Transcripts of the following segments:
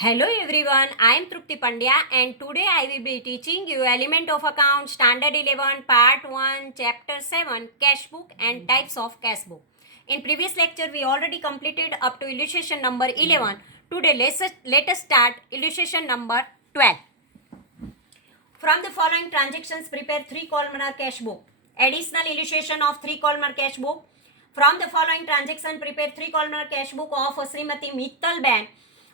Hello everyone, I am Trupti Pandya and today I will be teaching you Element of Account Standard 11 Part 1 Chapter 7 Cash Book and Types of Cash Book. In previous lecture we already completed up to illustration number 11. Today let us start illustration number 12. From the following transactions prepare 3-columnar cash book. Additional illustration of 3-columnar cash book. From the following transaction prepare 3-columnar cash book of Srimati Mittal Bank.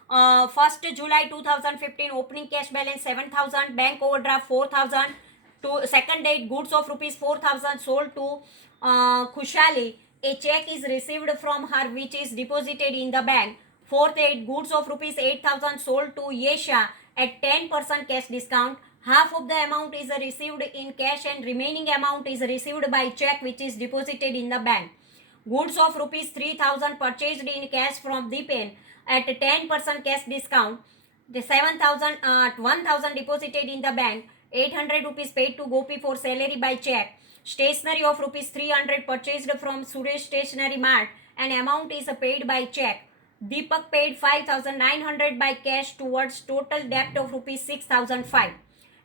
1st July 2015 opening cash balance 7,000, bank overdraft 4,000. To second date goods of rupees 4,000 sold to Khushali. A check is received from her which is deposited in the bank. Fourth date goods of rupees 8,000 sold to Yesha at 10% cash discount. Half of the amount is received in cash and remaining amount is received by check which is deposited in the bank. Goods of rupees 3,000 purchased in cash from Deepen at 10% cash discount. The 1,000 deposited in the bank. 800 rupees paid to Gopi for salary by check. Stationery of rupees 300 purchased from Suresh Stationery Mart and amount is paid by check. Deepak paid 5,900 by cash towards total debt of rupees 6,005.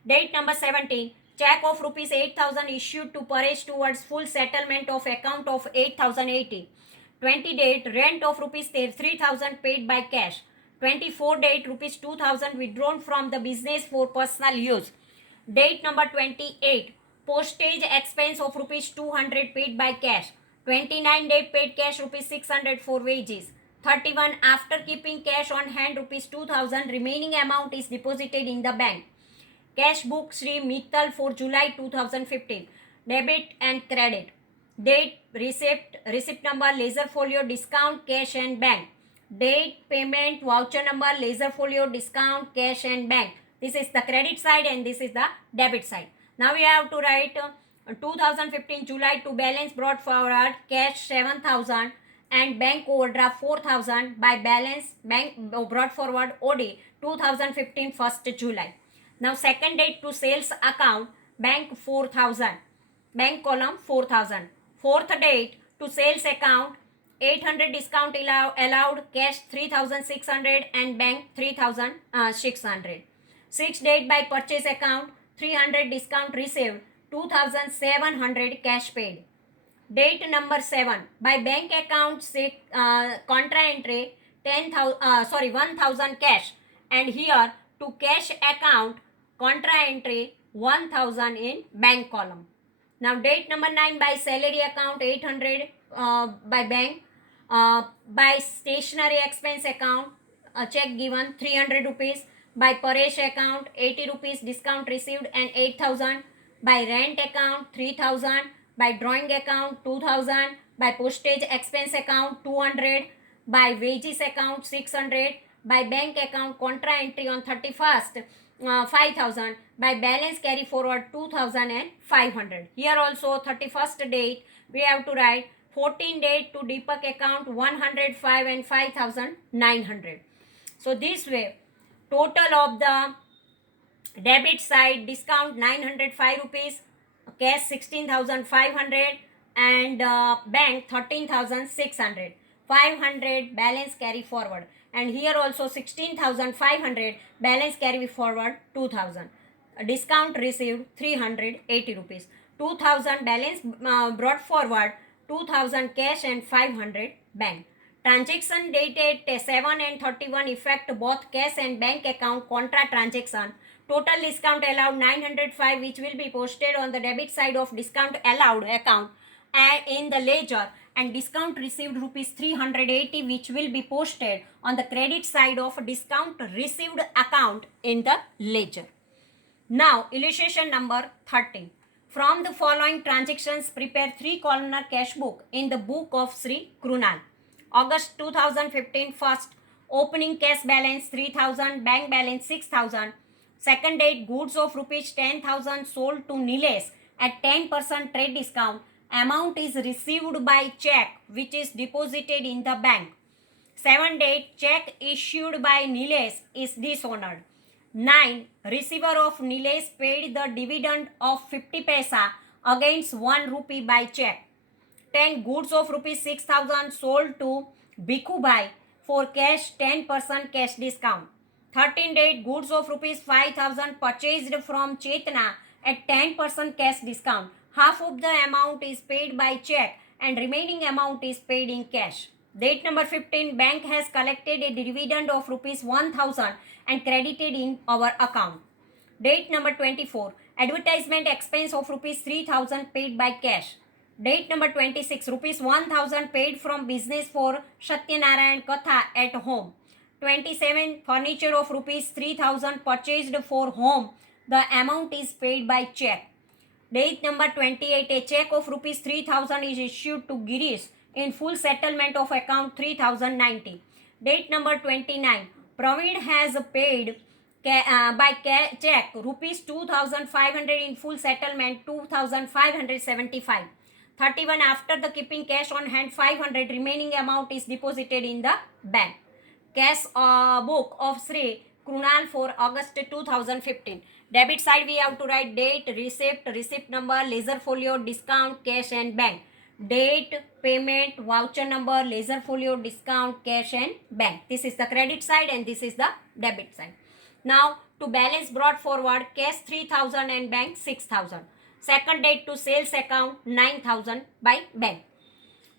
Date number 17. Check of rupees 8,000 issued to Paresh towards full settlement of account of 8,080. 20 date rent of rupees 3,000 paid by cash. 24 date rupees 2,000 withdrawn from the business for personal use. Date number 28. Postage expense of rupees 200 paid by cash. 29 date paid cash rupees 600 for wages. 31 after keeping cash on hand rupees 2,000 remaining amount is deposited in the bank. Cash book Sri Mittal for July 2015. Debit and credit. Date, receipt number, laser folio, discount, cash and bank. Date, payment, voucher number, laser folio, discount, cash and bank. This is the credit side and this is the debit side. Now we have to write 2015 July to balance brought forward cash 7,000 and bank overdraft 4,000 by balance bank brought forward OD 2015 1st July. Now second date to sales account bank 4,000, bank column 4,000. Fourth date to sales account 800 discount allowed, cash 3,600 and bank 3,600. Sixth date by purchase account 300 discount received, 2,700 cash paid. Date number 7 by bank account contra entry 1,000 cash and here to cash account contra entry 1,000 in bank column. Now date number 9 by salary account 800 by bank. By stationery expense account check given 300 rupees. By Paresh account 80 rupees discount received and 8,000. By rent account 3,000. By drawing account 2,000. By postage expense account 200. By wages account 600. By bank account contra entry on 31st 5,000. By balance carry forward 2,500. Here also 31st date we have to write 14 date to Deepak account 105 and 5,900. So this way total of the debit side discount 905 rupees, cash 16,500 and bank 13,600. 500 balance carry forward and here also 16,500 balance carry forward 2,000. Discount received 380 rupees. 2,000 balance brought forward, 2,000 cash and 500 bank. Transaction dated 7 and 31 effect both cash and bank account contra transaction. Total discount allowed 905 which will be posted on the debit side of discount allowed account and in the ledger and discount received rupees 380 which will be posted on the credit side of discount received account in the ledger. Now illustration number 13. From the following transactions prepare 3-columnar cash book in the book of Sri Krunal. August 2015 first opening cash balance 3,000, bank balance 6,000. Second date goods of rupees 10,000 sold to Nilesh at 10% trade discount. Amount is received by check which is deposited in the bank. 7 date check issued by Nilesh is dishonored. 9 receiver of Nilesh paid the dividend of 50 paisa against 1 rupee by check. 10 goods of rupees 6,000 sold to Bhikkhu Bhai for cash 10% cash discount. 13 date, goods of rupees 5,000 purchased from Chetna at 10% cash discount. Half of the amount is paid by check and remaining amount is paid in cash. Date number 15, bank has collected a dividend of rupees 1,000 and credited in our account. Date number 24, advertisement expense of rupees 3,000 paid by cash. Date number 26, rupees 1,000 paid from business for Satyanarayan Katha at home. 27, furniture of rupees 3,000 purchased for home. The amount is paid by check. Date number 28, a check of rupees 3,000 is issued to Girish in full settlement of account 3,090. Date number 29, Praveen has paid by check rupees 2,500 in full settlement 2,575. 31, after the keeping cash on hand 500, remaining amount is deposited in the bank. Cash book of Sri Krunal for August 2015. Debit side we have to write date, receipt number, ledger folio, discount, cash and bank. Date, payment, voucher number, ledger folio, discount, cash and bank. This is the credit side and this is the debit side. Now to balance brought forward, cash 3,000 and bank 6,000. Second date to sales account 9,000 by bank.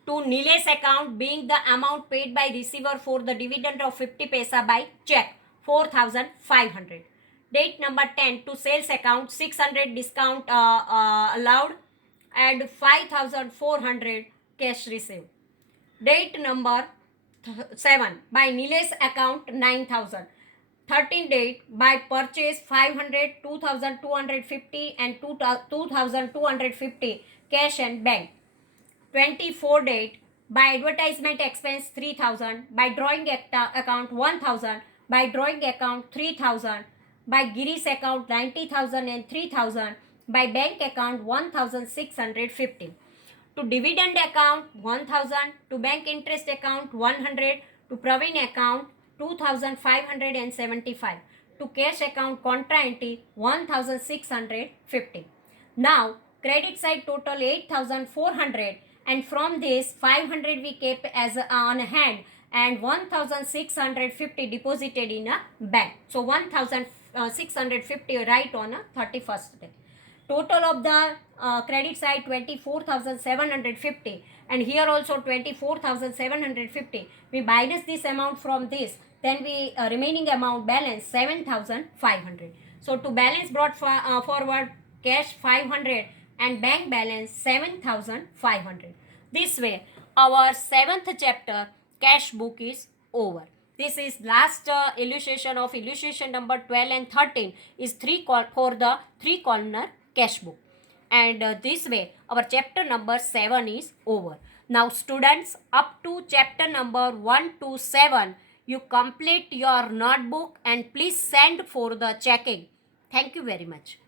To Nilesh account, being the amount paid by receiver for the dividend of 50 paisa by check 4,500. Date number 10, to sales account 600 discount allowed and 5,400 cash received. Date number 7, by Nilesh account 9,000. 13 date, by purchase 500, 2,250 and 2,250 cash and bank. 24 date, by advertisement expense 3,000, by drawing account 1,000, by drawing account 3,000, by Girish account 90,000 and 3,000, by bank account 1,650. To dividend account 1,000, to bank interest account 100, to Praveen account 2,575, to cash account contra ante 1,650. Now credit side total 8,400, and from this 500 we kept as on hand and 1,650 deposited in a bank. So 1,650 right on a 31st day. Total of the credit side 24,750 and here also 24,750. We minus this amount from this, then we remaining amount balance 7,500. So to balance brought forward, cash 500 and bank balance 7,500. This way our 7th chapter cash book is over. This is last illustration of illustration number 12 and 13 is for the 3-columnar cash book. And this way our chapter number 7 is over. Now students, up to chapter number 1 to 7 you complete your notebook and please send for the checking. Thank you very much.